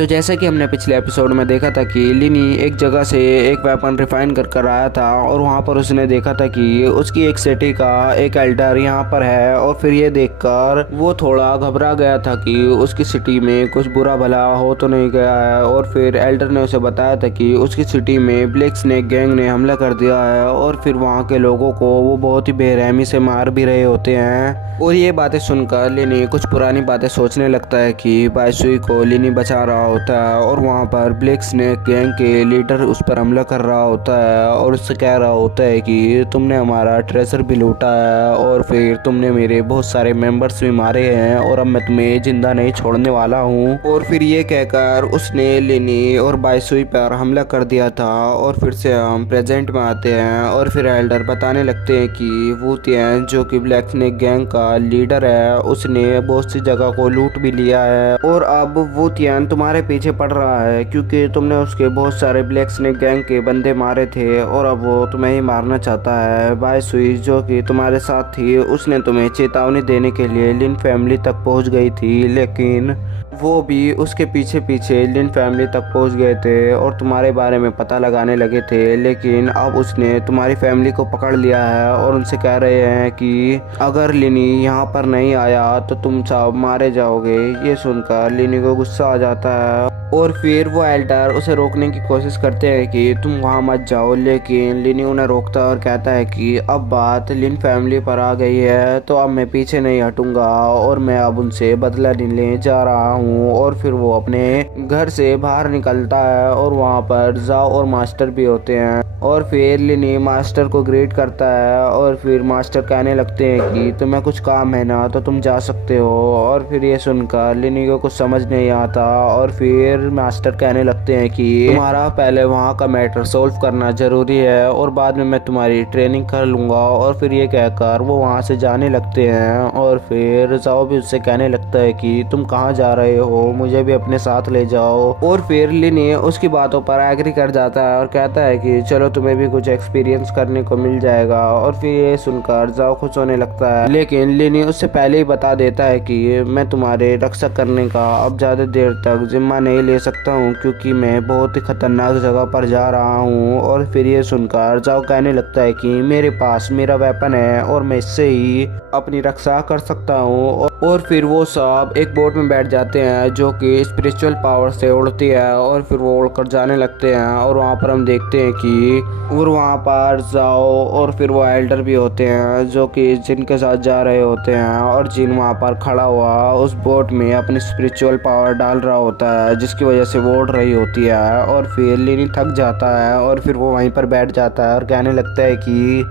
तो जैसा कि हमने पिछले एपिसोड में देखा था कि लिनी एक जगह से एक वेपन रिफाइन कर कर आया था और वहाँ पर उसने देखा था कि उसकी एक सिटी का एक एल्डर यहाँ पर है। और फिर ये देखकर वो थोड़ा घबरा गया था कि उसकी सिटी में कुछ बुरा भला हो तो नहीं गया है। और फिर एल्डर ने उसे बताया था कि उसकी सिटी में ब्लैक स्नेक गैंग ने हमला कर दिया है और फिर वहाँ के लोगों को वो बहुत ही बेरहमी से मार भी रहे होते हैं। और ये बातें सुनकर लिनी कुछ पुरानी बातें सोचने लगता है कि बाइसुई को लिनी बचा रहा होता है और वहाँ पर ब्लैक स्नेक गैंग के लीडर उस पर हमला कर रहा होता है और उससे कह रहा होता है कि तुमने हमारा ट्रेजर भी लूटा है और फिर तुमने मेरे बहुत सारे मेंबर्स भी मारे हैं और अब मैं तुम्हें जिंदा नहीं छोड़ने वाला हूँ। और फिर ये कहकर उसने लिनी और बाइसुई पर हमला कर दिया था। और फिर से हम प्रेजेंट में आते हैं और फिर एल्डर बताने लगते हैं कि वू तियान जो कि ब्लैक स्नेक गैंग का लीडर है उसने बहुत सी जगह को लूट भी लिया है और अब वू तियान तुम्हारे पीछे पड़ रहा है क्योंकि तुमने उसके बहुत सारे ब्लैक स्नेक गैंग के बंदे मारे थे और अब वो तुम्हें ही मारना चाहता है। बाइसुई जो कि तुम्हारे साथ थी उसने तुम्हें चेतावनी देने के लिए लिन फैमिली तक पहुंच गई थी, लेकिन वो भी उसके पीछे पीछे लिन फैमिली तक पहुंच गए थे और तुम्हारे बारे में पता लगाने लगे थे। लेकिन अब उसने तुम्हारी फैमिली को पकड़ लिया है और उनसे कह रहे हैं कि अगर लिनी यहाँ पर नहीं आया तो तुम सब मारे जाओगे। ये सुनकर लिनी को गुस्सा आ जाता है और फिर वो एल्डर उसे रोकने की कोशिश करते हैं कि तुम वहाँ मत जाओ, लेकिन लिनी उन्हें रोकता है और कहता है कि अब बात लिन फैमिली पर आ गई है तो अब मैं पीछे नहीं हटूंगा और मैं अब उनसे बदला लेने जा रहा हूँ। और फिर वो अपने घर से बाहर निकलता है और वहाँ पर जाओ और मास्टर भी होते हैं और फिर लिनी मास्टर को ग्रीट करता है और फिर मास्टर कहने लगते हैं कि तुम्हें कुछ काम है ना तो तुम जा सकते हो। और फिर ये सुनकर लिनी को कुछ समझ नहीं आता और फिर मास्टर कहने लगते हैं कि तुम्हारा पहले वहाँ का मैटर सॉल्व करना जरूरी है और बाद में मैं तुम्हारी ट्रेनिंग कर लूँगा। और फिर ये कहकर वो वहाँ से जाने लगते हैं और फिर जाओ भी उससे कहने लगता है कि तुम कहाँ जा रहे हो, मुझे भी अपने साथ ले जाओ। और फिर लिनी उसकी बातों पर एग्री कर जाता है और कहता है कि चलो तुम्हें भी कुछ एक्सपीरियंस करने को मिल जाएगा। और फिर ये सुनकर जाओ खुश होने लगता है, लेकिन लिनी उससे पहले ही बता देता है कि मैं तुम्हारे रक्षा करने का अब ज़्यादा देर तक जिम्मा नहीं ले सकता हूँ क्योंकि मैं बहुत ही खतरनाक जगह पर जा रहा हूँ। और फिर ये सुनकर जाओ कहने लगता है कि मेरे पास मेरा वेपन है और मैं इससे ही अपनी रक्षा कर सकता हूँ। और फिर वो सब एक बोट में बैठ जाते हैं जो कि स्पिरिचुअल पावर से उड़ती है और फिर वो उड़कर जाने लगते हैं और वहाँ पर हम देखते हैं कि और वहाँ पर जाओ और फिर वो एल्डर भी होते हैं जो कि जिन के साथ जा रहे होते हैं और जिन वहाँ पर खड़ा हुआ उस बोट में अपनी स्पिरिचुअल पावर डाल रहा होता है जिसकी वजह से वो उड़ रही होती है। और फिर लिनी थक जाता है और फिर वो वहीं पर बैठ जाता है और कहने लगता है कि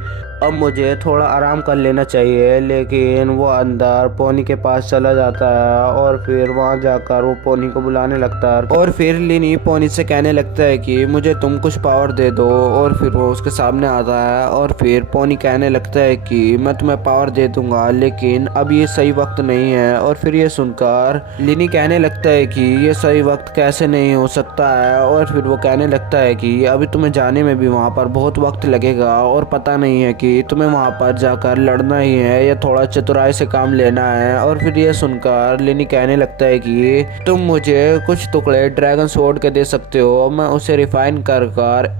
अब मुझे थोड़ा आराम कर लेना चाहिए, लेकिन वो अंदर पोनी के पास चला जाता है और फिर वहाँ जाकर वो पोनी को बुलाने लगता है। और फिर लिनी पोनी से कहने लगता है कि मुझे तुम कुछ पावर दे दो और फिर वो उसके सामने आता है और फिर पोनी कहने लगता है कि मैं तुम्हें पावर दे दूंगा लेकिन अब ये सही वक्त नहीं है। और फिर ये सुनकर लिनी कहने लगता है कि ये सही वक्त कैसे नहीं हो सकता है। और फिर वो कहने लगता है कि अभी तुम्हें जाने में भी वहाँ पर बहुत वक्त लगेगा और पता नहीं है कि तुम्हें वहां पर जाकर लड़ना ही है या थोड़ा चतुराई से काम लेना है। और फिर ये सुनकर लिनी कहने लगता है कि तुम मुझे कुछ टुकड़े ड्रैगन स्वॉर्ड के दे सकते हो, मैं उसे रिफाइन कर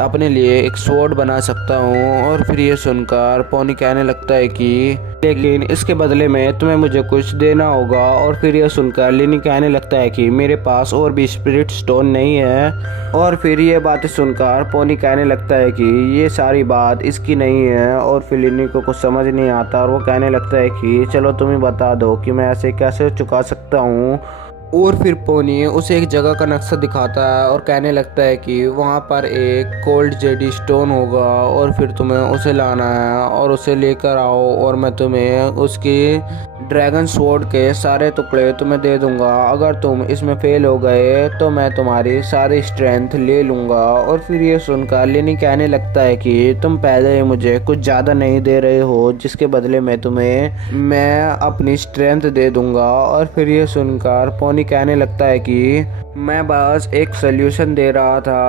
अपने लिए एक स्वॉर्ड बना सकता हूँ। और फिर ये सुनकर पोनी कहने लगता है कि लेकिन इसके बदले में तुम्हें मुझे कुछ देना होगा। और फिर यह सुनकर लिनी कहने लगता है कि मेरे पास और भी स्पिरिट स्टोन नहीं है। और फिर ये बातें सुनकर पोनी कहने लगता है कि ये सारी बात इसकी नहीं है। और फिर लिनी को कुछ समझ नहीं आता और वो कहने लगता है कि चलो तुम ही बता दो कि मैं ऐसे कैसे चुका सकता हूँ। और फिर पोनी उसे एक जगह का नक्शा दिखाता है और कहने लगता है कि वहाँ पर एक कोल्ड जेडी स्टोन होगा और फिर तुम्हें उसे लाना है और उसे लेकर आओ और मैं तुम्हें उसकी ड्रैगन स्वॉर्ड के सारे टुकड़े तुम्हें दे दूंगा। अगर तुम इसमें फेल हो गए तो मैं तुम्हारी सारी स्ट्रेंथ ले लूँगा। और फिर ये सुनकर लिनी कहने लगता है कि तुम पहले ही मुझे कुछ ज़्यादा नहीं दे रहे हो जिसके बदले में तुम्हें मैं अपनी स्ट्रेंथ दे दूंगा। और फिर ये सुनकर पोनी कहने लगता है कि मैं बस एक सोल्यूशन दे रहा था।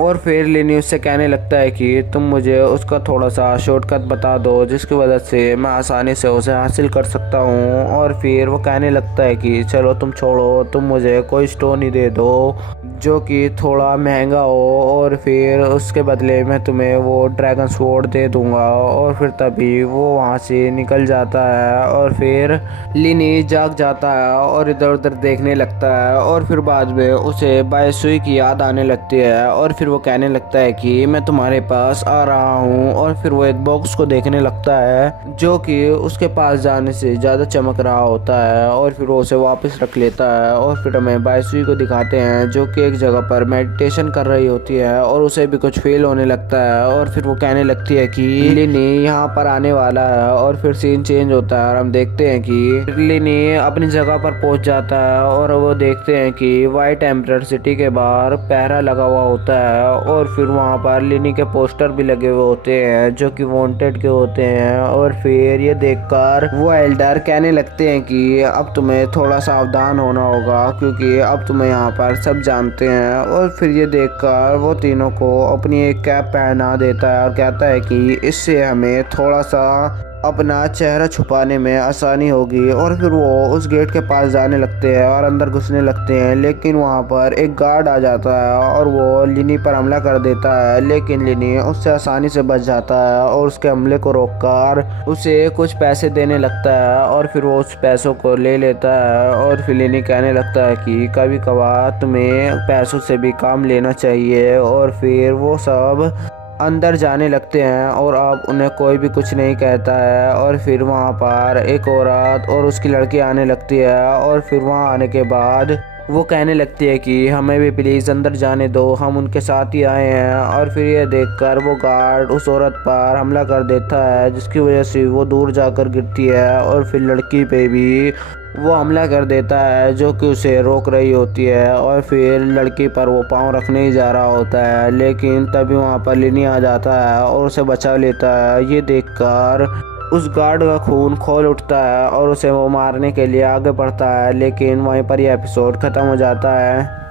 और फिर लिनी उससे कहने लगता है कि तुम मुझे उसका थोड़ा सा शॉर्टकट बता दो जिसकी वजह से मैं आसानी से उसे हासिल कर सकता हूँ। और फिर वो कहने लगता है कि चलो तुम छोड़ो, तुम मुझे कोई स्टोन ही दे दो जो कि थोड़ा महंगा हो और फिर उसके बदले में तुम्हें वो ड्रैगन स्वॉर्ड दे दूंगा। और फिर तभी वो वहाँ से निकल जाता है और फिर लिनी जाग जाता है और इधर उधर देखने लगता है और फिर बाद में उसे बायसुई की याद आने लगती है और फिर वो कहने लगता है कि मैं तुम्हारे पास आ रहा हूँ। और फिर वो एक बॉक्स को देखने लगता है जो कि उसके पास जाने से ज़्यादा चमक रहा होता है और फिर वो उसे वापस रख लेता है। और फिर हमें बायसुई को दिखाते हैं जो कि एक जगह पर मेडिटेशन कर रही होती है और उसे भी कुछ फील होने लगता है और फिर वो कहने लगती है कि लिनी यहाँ पर आने वाला है। और फिर सीन चेंज होता है और हम देखते हैं कि लिनी अपनी जगह पर पहुंच जाता है और वो देखते हैं कि वाइट एम्परर सिटी के बाहर पहरा लगा हुआ होता है और फिर वहाँ पर लिनी के पोस्टर भी लगे हुए होते हैं जो कि वांटेड के होते हैं। और फिर ये देखकर वो एल्डर कहने लगते हैं कि अब तुम्हें थोड़ा सावधान होना होगा क्योंकि अब तुम्हें यहाँ पर सब जानते हैं। और फिर ये देखकर वो तीनों को अपनी एक कैप पहना देता है और कहता है कि इससे हमें थोड़ा सा अपना चेहरा छुपाने में आसानी होगी। और फिर वो उस गेट के पास जाने लगते हैं और अंदर घुसने लगते हैं, लेकिन वहाँ पर एक गार्ड आ जाता है और वो लिनी पर हमला कर देता है। लेकिन लिनी उससे आसानी से बच जाता है और उसके हमले को रोककर उसे कुछ पैसे देने लगता है और फिर वो उस पैसों को ले लेता है। और फिर लिनी कहने लगता है कि कभी कभार तुम्हें पैसों से भी काम लेना चाहिए। और फिर वो सब अंदर जाने लगते हैं और अब उन्हें कोई भी कुछ नहीं कहता है। और फिर वहाँ पर एक औरत और उसकी लड़की आने लगती है और फिर वहाँ आने के बाद वो कहने लगती है कि हमें भी प्लीज़ अंदर जाने दो, हम उनके साथ ही आए हैं। और फिर ये देखकर वो गार्ड उस औरत पर हमला कर देता है जिसकी वजह से वो दूर जाकर गिरती है और फिर लड़की पे भी वो हमला कर देता है जो कि उसे रोक रही होती है। और फिर लड़की पर वो पाँव रखने ही जा रहा होता है, लेकिन तभी वहाँ पर लिनी आ जाता है और उसे बचा लेता है। ये देखकर उस गार्ड का खून खोल उठता है और उसे वो मारने के लिए आगे बढ़ता है, लेकिन वहीं पर यह एपिसोड ख़त्म हो जाता है।